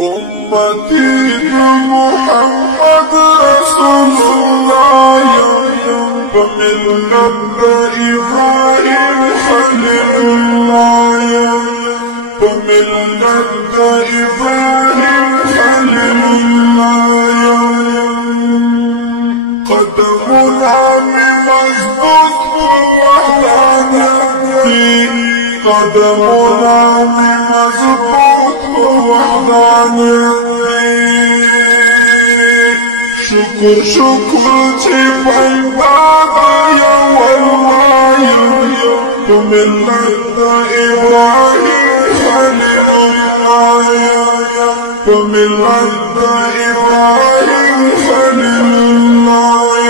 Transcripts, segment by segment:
أمتي محمد رسول الله فملة إبراهيم خليل الله فملة إبراهيم خليل الله قدمنا ممزبوط وحدانية قدمنا ممزبوط وحدانية شكر جبال بابا يا والله فملة إبراهيم خليل الله فملة إبراهيم خليل الله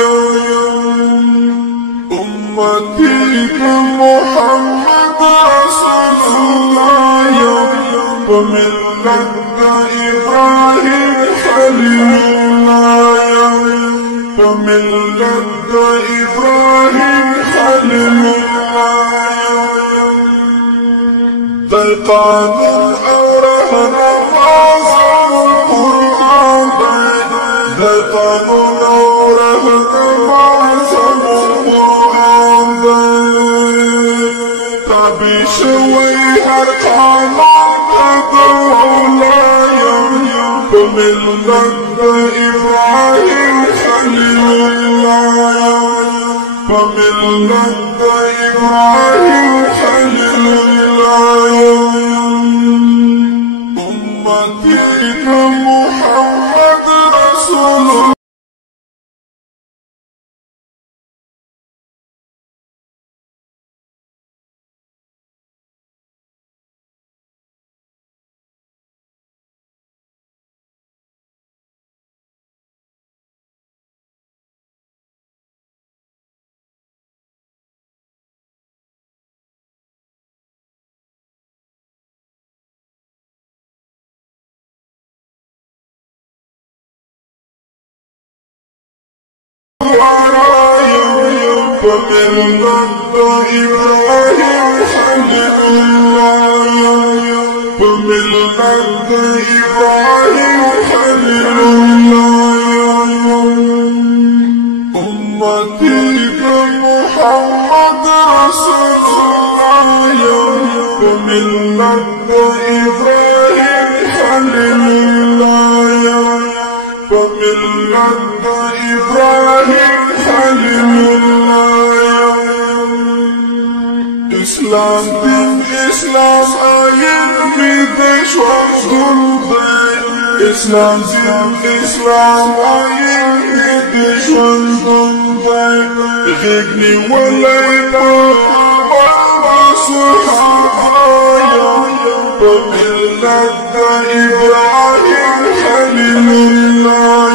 أمتي محمد رسول الله فملة إبراهيم خليل الله فملة إبراهيم خليل الله ضيقان الأوره نفاصل القرآن ضيقان الأوره نفاصل القرآن تبي شوي أرقام فملة إبراهيم خليل الله فملة إبراهيم خليل الله أمتي محمد رسول الله فملة إبراهيم خليل الله فملة إبراهيم خليل الله أمتي محمد رسول الله فملة إبراهيم خليل الله فملة إبراهيم خليل الله إسلام دين إسلام آيين ميدش وانظلبي إسلام دين إسلام آيين ميدش وانظلبي غيقني ولينا بابا صحابايا فملة إبراهيم خليل الله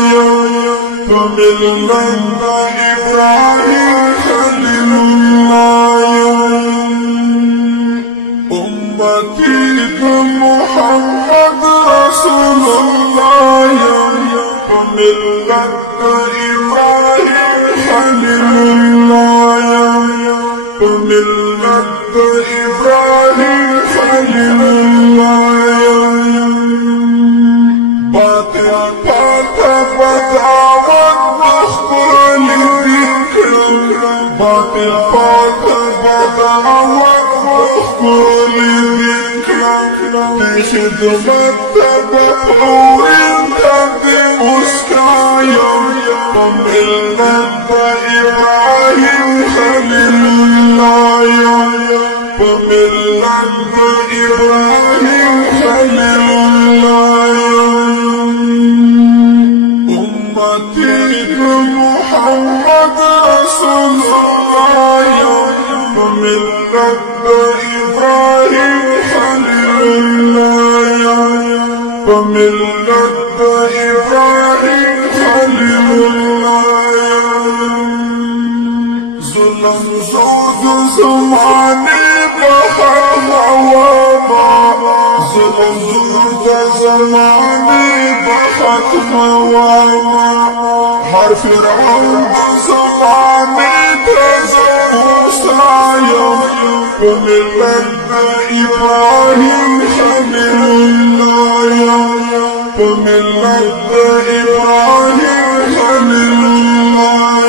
فملة إبراهيم خليل الله أمتي محمد رسول الله فملة إبراهيم خليل الله فملة إبراهيم خليل الله باطل باطل واذكر ذكرك بخدمة بقول مسكايا فملة إبراهيم خليل الله فملة إبراهيم خليل الله أمتي محمد رسول الله فملة إبراهيم خليل الله فملة إبراهيم خليل الله ظلم زود زماني بحر عواما ظلم زود زماني بحر عواما حرف فرعون زماني تزوسايا فملة إبراهيم خليل الله بملة إبراهيم خليل الله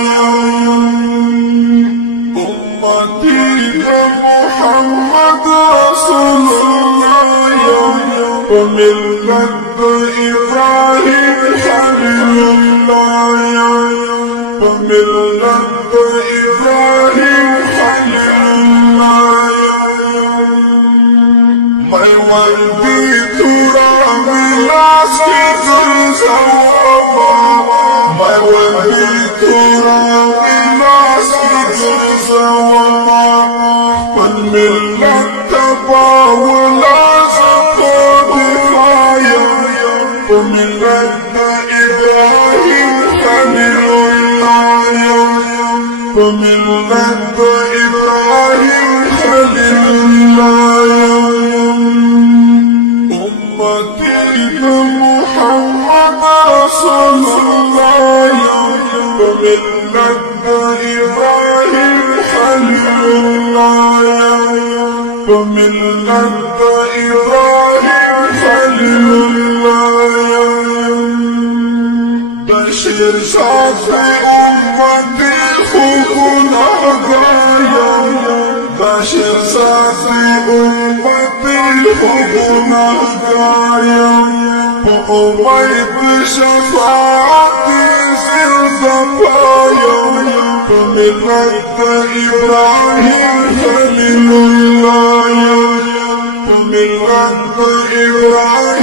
أمتي محمد رسول الله بملة إبراهيم خليل الله بملة إبراهيم خليل الله ما يودي تراب لاسك زوما ما يودي تراب لاسك زوما والملة تباولا زقود فايا وملة إبراهيم خليل الله وملة إبراهيم خليل الله محمد رسول الله بملة إبراهيم خليل الله بملة إبراهيم خليل الله بشير شافي أمتي خوفنا غاية بشير شافي أمتي خوفنا غاية وأميت شفاعتي زلزفايا بملة إبراهيم خليل الله بملة إبراهيم